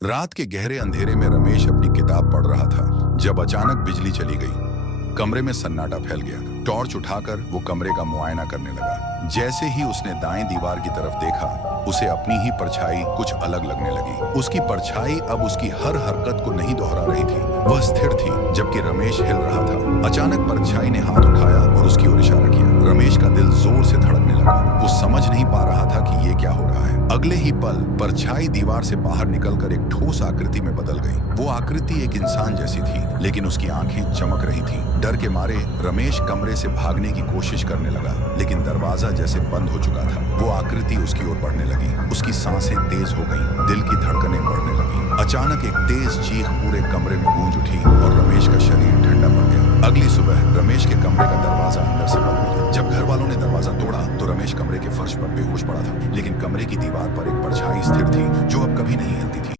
रात के गहरे अंधेरे में रमेश अपनी किताब पढ़ रहा था जब अचानक बिजली चली गई। कमरे में सन्नाटा फैल गया। टॉर्च उठाकर वो कमरे का मुआयना करने लगा। जैसे ही उसने दाएं दीवार की तरफ देखा, उसे अपनी ही परछाई कुछ अलग लगने लगी। उसकी परछाई अब उसकी हर हरकत को नहीं दोहरा रही थी, वह स्थिर थी जबकि रमेश हिल रहा था। अचानक परछाई ने हाथ उठाया और उसकी ओर इशारा किया। रमेश का दिल जोर से धड़कने लगा। वो समझ नहीं पा रहा था कि ये क्या हो रहा है। अगले ही पल परछाई दीवार से बाहर निकलकर एक ठोस आकृति में बदल गई। वो आकृति एक इंसान जैसी थी, लेकिन उसकी आंखें चमक रही थीं। डर के मारे रमेश कमरे से भागने की कोशिश करने लगा, लेकिन दरवाजा जैसे बंद हो चुका था। वो आकृति उसकी ओर बढ़ने लगी। उसकी सांसें तेज हो गईं, दिल की धड़कनें बढ़ने लगी। अचानक एक तेज चीख पूरे कमरे में गूंज उठी और रमेश का शरीर ठंडा पड़ गया। अगली सुबह रमेश के कमरे का दरवाजा अंदर से बंद मिला। जब घर वालों ने दरवाजा तोड़ा तो रमेश कमरे के फर्श पर बेहोश पड़ा था, लेकिन कमरे की दीवार पर एक परछाई स्थिर थी जो अब कभी नहीं हिलती थी।